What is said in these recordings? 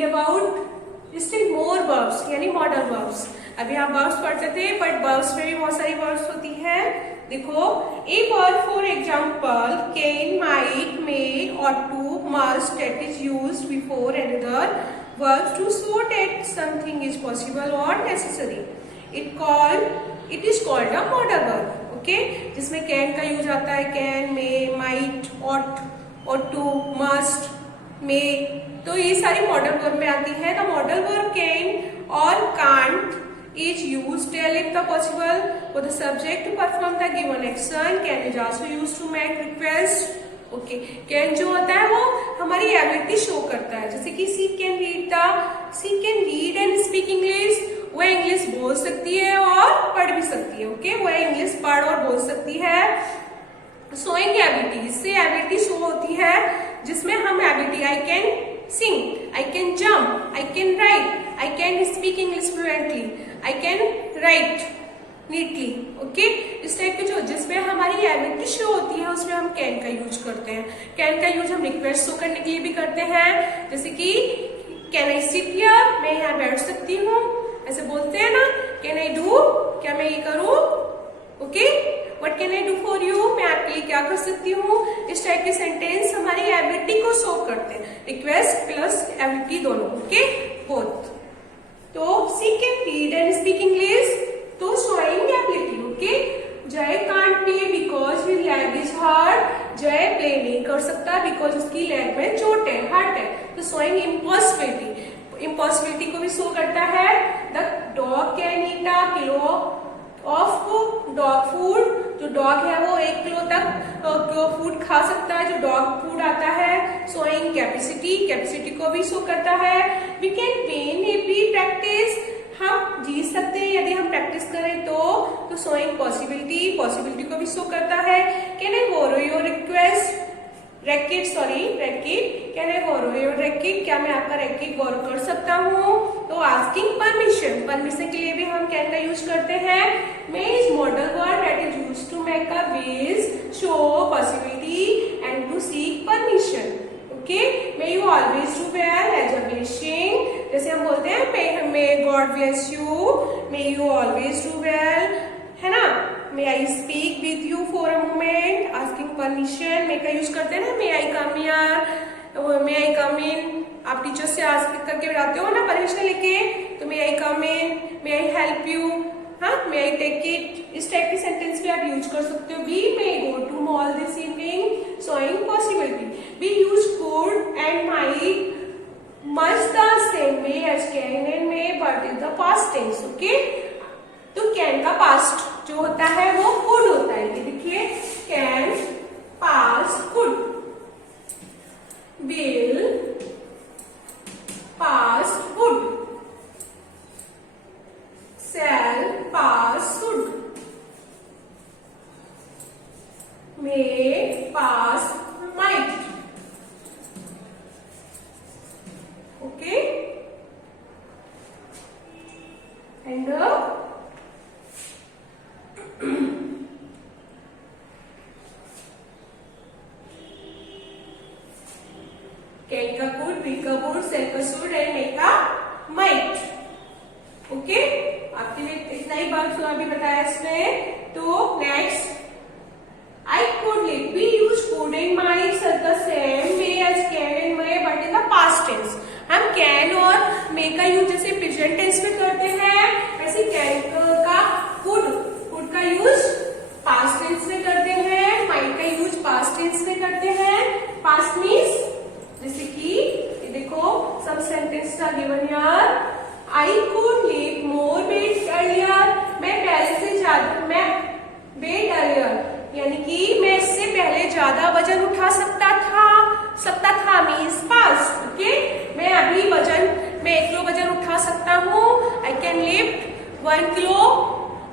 Read about still more verbs यानी modal verbs. अभी आप वर्ब्स पढ़ते थे बट वर्ब्स में भी बहुत सारी वर्ब्स होती है। देखो, a verb for example can, might, may, ought to, must that is used before another verb to show that something is possible और necessary. It is called a modal verb. Okay, जिसमें can का use आता है, can, may, might, ought to, must, may, तो ये सारी modal verb में आती है। द मॉडल वर्ब कैन और can't is used to tell if the possible for the subject to perform the given action. Can is also used to make request. Okay, can जो होता है वो हमारी ability show करता है। जैसे कि she can read and speak English, वह इंग्लिश बोल सकती है और पढ़ भी सकती है। ओके, वह इंग्लिश पढ़ और बोल सकती है। शोइंग एबिलिटी, इससे एबिलिटी शो होती है जिसमें हम ability, I can sing, I can jump, I can write, I can speak English fluently, I can write neatly. Okay, इस टाइप के जो जिसमें हमारी एबिलिटी शो होती है उसमें हम कैन का यूज करते हैं। कैन का यूज हम रिक्वेस्ट शो करने के लिए भी करते हैं। जैसे कि कैन आई सिट हियर, मैं यहाँ बैठ सकती हूँ, ऐसे बोलते हैं ना। कैन आई डू, क्या मैं ये करूँ। Okay, what can I do for you, मैं आपके लिए क्या कर सकती हूँ। इस टाइप के सेंटेंस हमारी एबिलिटी को शो करते हैं, रिक्वेस्ट प्लस एबिलिटी दोनों। Okay, both. तो she can read and speak English, तो showing ability. Okay, Jay can't play because his leg is hurt, Jay play नहीं कर सकता बिकॉज उसकी लेग में चोट है, हर्ट है। तो शोइंग इम्पॉसिबिलिटी को भी शो करता है। The dog can eat a kilo of dog food, जो डॉग है वो 1 किलो तक फूड खा सकता है, जो डॉग फूड आता है। शोइंग कैपेसिटी को भी शो करता है। We can win if we practise, हम जीत सकते हैं यदि हम प्रैक्टिस करें तो शोइंग पॉसिबिलिटी को भी शो करता है। Can I borrow your racket, can I borrow your racket, क्या मैं आपका रैकेट बोरो कर सकता हूँ। तो आस्किंग परमिशन के लिए भी हम कैन का यूज करते हैं। May is modal verb that is used to make a wish, show possibility and to seek permission. Okay, may you always do well as a blessing, जैसे हम बोलते हैं may God bless you, may you always do well, है ना। May I speak with you for a moment, asking permission, may का use करते हैं ना। मे आई कम हियर, मे आई कम इन, आप टीचर से आस्क करके जाते हो ना परमिशन लेके, तो मे आई कम इन, मे आई हेल्प यू, हाँ, मे आई टेक इट, इस टाइप के सेंटेंस भी आप यूज कर सकते हो। We may go to mall this evening, showing possibility. We use could and might much the same way as can and may but in the past tense. Okay, तो can का past जो होता है वो could होता है। ये देखिए, can past could, will past would, shall pass should, may pass might. Okay, and can का could, be का would, shall का should and may का might. ओके, आपके लिए इतना ही बात जो अभी बताया इसमें। तो next, I could live, we use could and might such the same way as can and may but in the past tense. हम कैन और मे का यूज जैसे प्रेजेंट टेंस में करते हैं, वैसे कैन का कुड का यूज पास्ट टेंस में करते हैं, माइट का यूज पास्ट टेंस में करते हैं। पास्ट मीन्स जैसे कि देखो, सब sentence are given here. I could lift more weight earlier, मैं पहले से ज्यादा, मैं weight earlier यानी कि मैं इससे पहले ज्यादा वजन उठा सकता था मीन्स पास्ट। ओके, मैं अभी मैं 1 किलो वजन उठा सकता हूँ। I can lift 1 kilo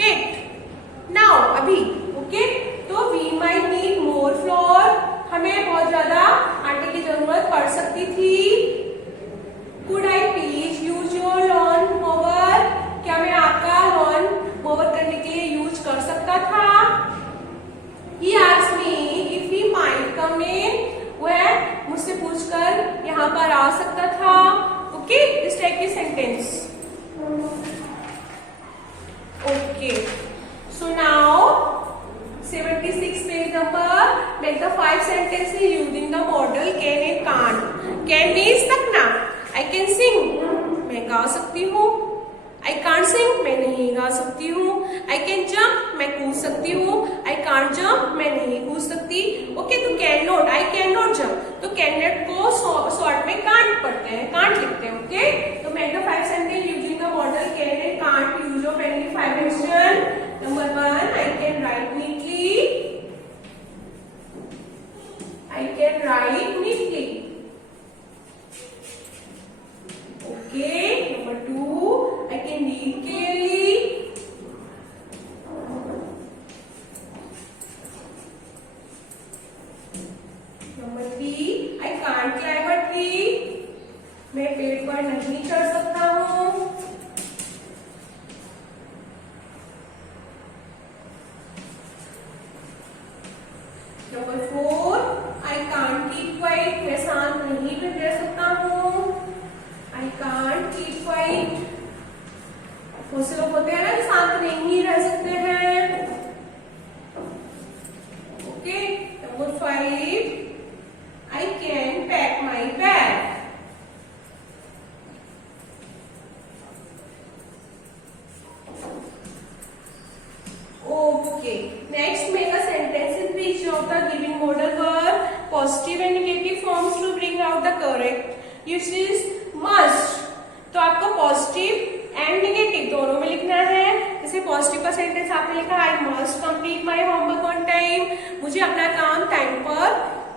weight now, अभी। ओके, तो we might need more flour, हमें बहुत ज्यादा आटे की जरूरत पड़ सकती थी। Could I please use your lawn mower, क्या मैं आपका लॉन मोवर करने के लिए यूज कर सकता था। He asked me if he might come in, वह मुझसे पूछकर यहाँ पर आ सकता था। ओके, इस टाइप की sentence. Okay, so now 76 page number, make the 5 sentences using the model can and can't. Can means सकना, I can sing, मैं गा सकती हूँ। I can't sing, मैं नहीं गा सकती हूँ। I can jump, मैं कूद सकती हूँ। I can't jump, मैं नहीं कूद सकती। ओके, तो can not, I cannot jump, तो कैन नॉट को शॉर्ट में can't पढ़ते हैं, can't लिखते हैं। ओके, तो make the 5 sentences using the model can and can't, use of any 5 action. Number 1, I can write neatly. I can write neatly. Okay. Number 2, I can read clearly. Number 3, I can't climb a tree. मैं पेड़ पर नहीं चढ़ सकता हूँ। Number 4, I can't keep quiet. मैं शांत नहीं रह सकता हूँ। I can't keep quiet. बहुत से लोग होते हैं ना शांत नहीं रह सकते हैं। Okay, Number 5, I can pack my bag. Okay, next make a sentence in which of the given modal verb positive and negative forms to bring out the correct uses must. तो आपको पॉजिटिव एंड नेगेटिव दोनों में लिखना है। जैसे पॉजिटिव का सेंटेंस आपने लिखा I must complete my homework on time, मुझे अपना काम टाइम पर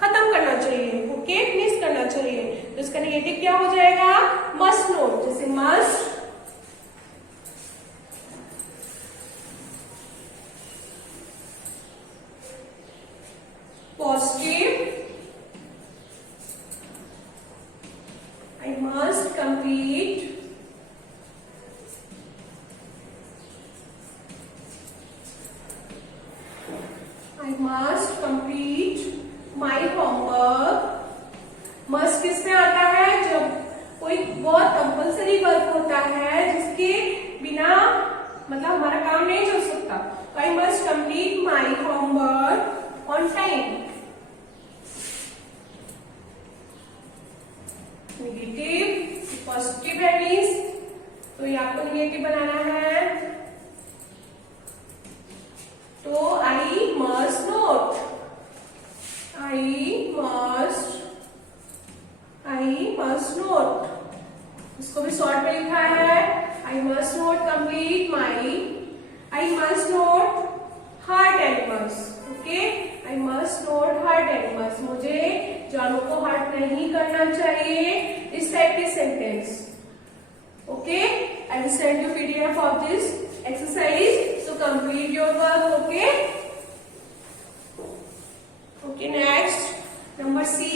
खत्म करना चाहिए। ओके, फिनिश करना चाहिए। तो इसका नेगेटिव क्या हो जाएगा? Must note. जैसे must positive, I must complete my homework. must किस में आता है? जब कोई बहुत कंपल्सरी वर्क होता है जिसके बिना मतलब हमारा काम नहीं चल सकता। I must complete my homework on time. Negative, positive है मीन्स, तो ये आपको नेगेटिव बनाना है। तो I must not, I must not, इसको भी शॉर्ट में लिखा है। I must not complete my, I must not hurt animals. Okay, I must not hurt animals, मुझे जानवरों को हर्ट नहीं करना चाहिए। इस टाइप के sentence. Okay, I will send you PDF of this exercise, so complete your work. Okay, okay, next number C,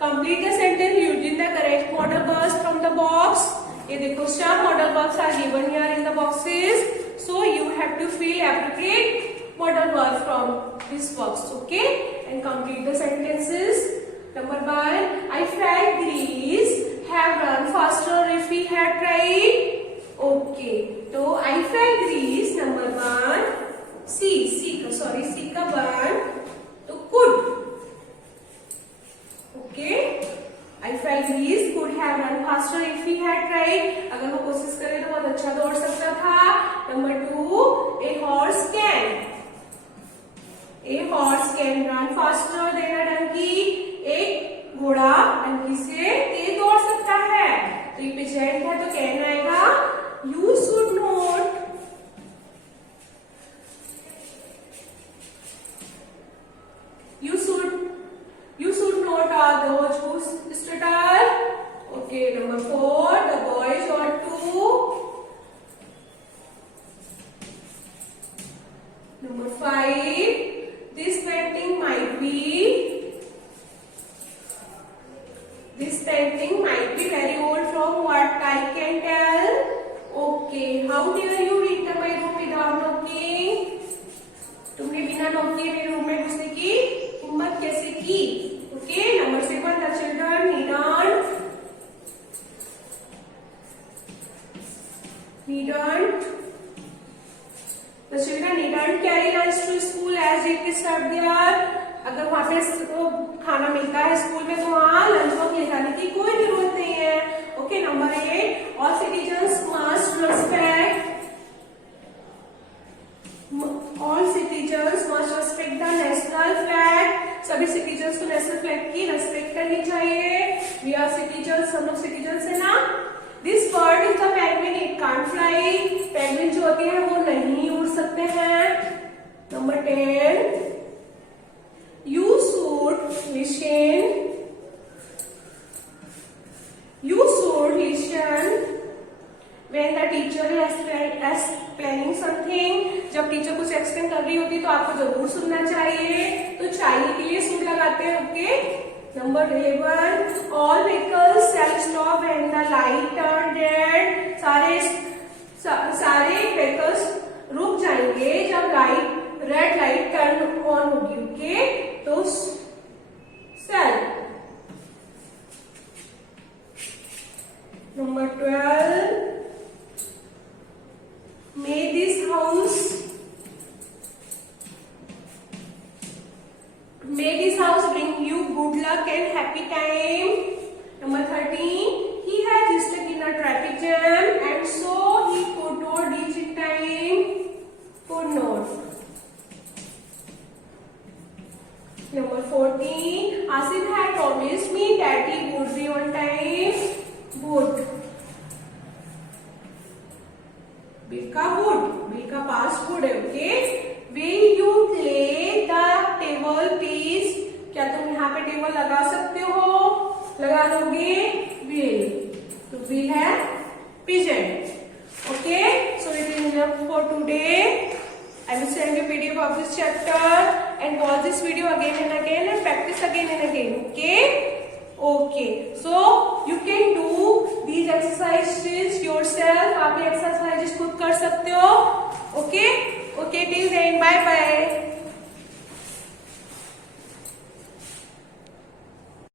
complete the sentence using the correct modal verbs from the box. ये देखो star modal verbs are given here in the boxes, so you have to fill appropriate modal verb from this box. Okay, and complete the sentences. Number 1, I felt Greece have run faster if we had tried. Okay, तो I felt Greece number 1, C का 1 तो could. Okay, I felt Greece could have run faster if we had tried. अगर वो कोशिश करे तो बहुत अच्छा दौड़ सकता था। Number 2, a horse can run faster than a donkey. एक घोड़ा डंकी से तेज दौड़ सकता है। तो ये प्रेजेंट है तो कैन आएगा। You should not are those who stutter. Okay, number 4, the boys ought to. Number 5, this painting might be very old from what I can tell. Okay, how dare you enter my room without knocking? तुमने बिना नॉक किए मेरे रूम में घुसने की हिम्मत कैसे की? Okay, मिलता है स्कूल में तो वहाँ लंच बॉक्स ले जाने की कोई जरूरत नहीं है। Okay, number 8, all citizens must respect the national flag. सभी सिटीजन्स को नेशनल फ्लैग की रेस्पेक्ट करनी चाहिए। वी आर सिटीजन्स, हम लोग सिटीजन्स है ना। This bird is the penguin, it can't fly. Penguin जो होते हैं वो नहीं उड़ सकते हैं। नंबर 10, you should listen when the teacher is explaining something। जब टीचर कुछ एक्सप्लेन कर रही होती है तो आपको जरूर सुनना चाहिए। तो चाहिए के लिए शुड लगाते हैं। Okay, number 11, all vehicles shall stop when the light turn red. सारे व्हीकल्स रुक जाएंगे जब रेड लाइट टर्न ऑन होगी। ओके, तो shall. Number 12, may this house bring you good luck and happy time। Number 13, he had stuck in a traffic jam and so he could not reach in time। Could not। Number 14, Asif had promised me that he would be on time। Would। Bill का past would है। Okay, will you play the table please. क्या तुम यहाँ पे टेबल लगा सकते हो? लगा लोगे? विल, तो विल है present. Okay, so it is enough for today. I will send you PDF of this chapter and watch this video again and again and practice again and again. Okay, so you can do these exercises yourself। आप ये exercises खुद कर सकते हो। Okay, till then, bye bye।